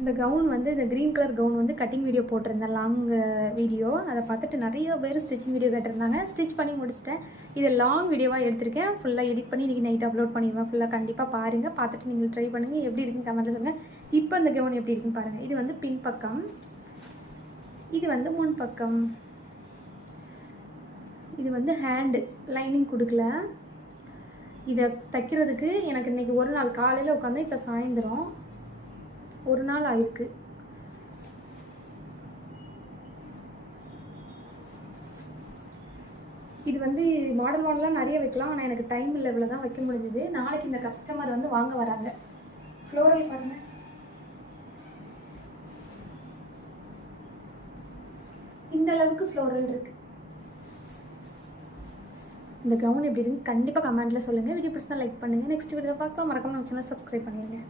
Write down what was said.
இந்த கவுன் வந்து இந்த க்ரீன் கலர் கவுன் வந்து கட்டிங் வீடியோ போட்டிருந்தேன், லாங் வீடியோ. அதை பார்த்துட்டு நிறைய பேர் ஸ்டிச்சிங் வீடியோ கேட்டிருந்தாங்க. ஸ்டிச் பண்ணி முடிச்சிட்டேன். இதை லாங் வீடியோவாக எடுத்திருக்கேன். ஃபுல்லாக எடிட் பண்ணி இன்றைக்கி நைட் அப்லோட் பண்ணிடுவேன். ஃபுல்லாக கண்டிப்பாக பாருங்கள். பார்த்துட்டு நீங்கள் ட்ரை பண்ணுங்கள். எப்படி இருக்குன்னு கமெண்ட்டில் சொல்லுங்கள். இப்போ இந்த கவுன் எப்படி இருக்குன்னு பாருங்கள். இது வந்து பின் பக்கம், இது வந்து முன் பக்கம். இது வந்து ஹேண்டு லைனிங் கொடுக்கல. இதை தைக்கிறதுக்கு எனக்கு இன்றைக்கி ஒரு நாள் காலையில் உட்காந்து இப்போ சாயந்தரம் ஒரு நாள் ஆயிருக்கு. இது வந்து மாடலாக நிறைய வைக்கலாம். ஆனால் எனக்கு டைம் இல்லை, இவ்வளோ தான் வைக்க முடிஞ்சுது. நாளைக்கு இந்த கஸ்டமர் வந்து வாங்க வராங்க. ஃப்ளோரல் பாருங்கள், இந்த அளவுக்கு ஃப்ளோரல் இருக்குது. இந்த கவுன் எப்படி இருக்குன்னு கண்டிப்பாக கமெண்ட்டில் சொல்லுங்கள். வீடியோ பிடிச்சா லைக் பண்ணுங்கள். நெக்ஸ்ட் வீடியோ பார்க்கலாம். மறக்காம நம்ம சேனல் சப்ஸ்கிரைப் பண்ணிடுங்க.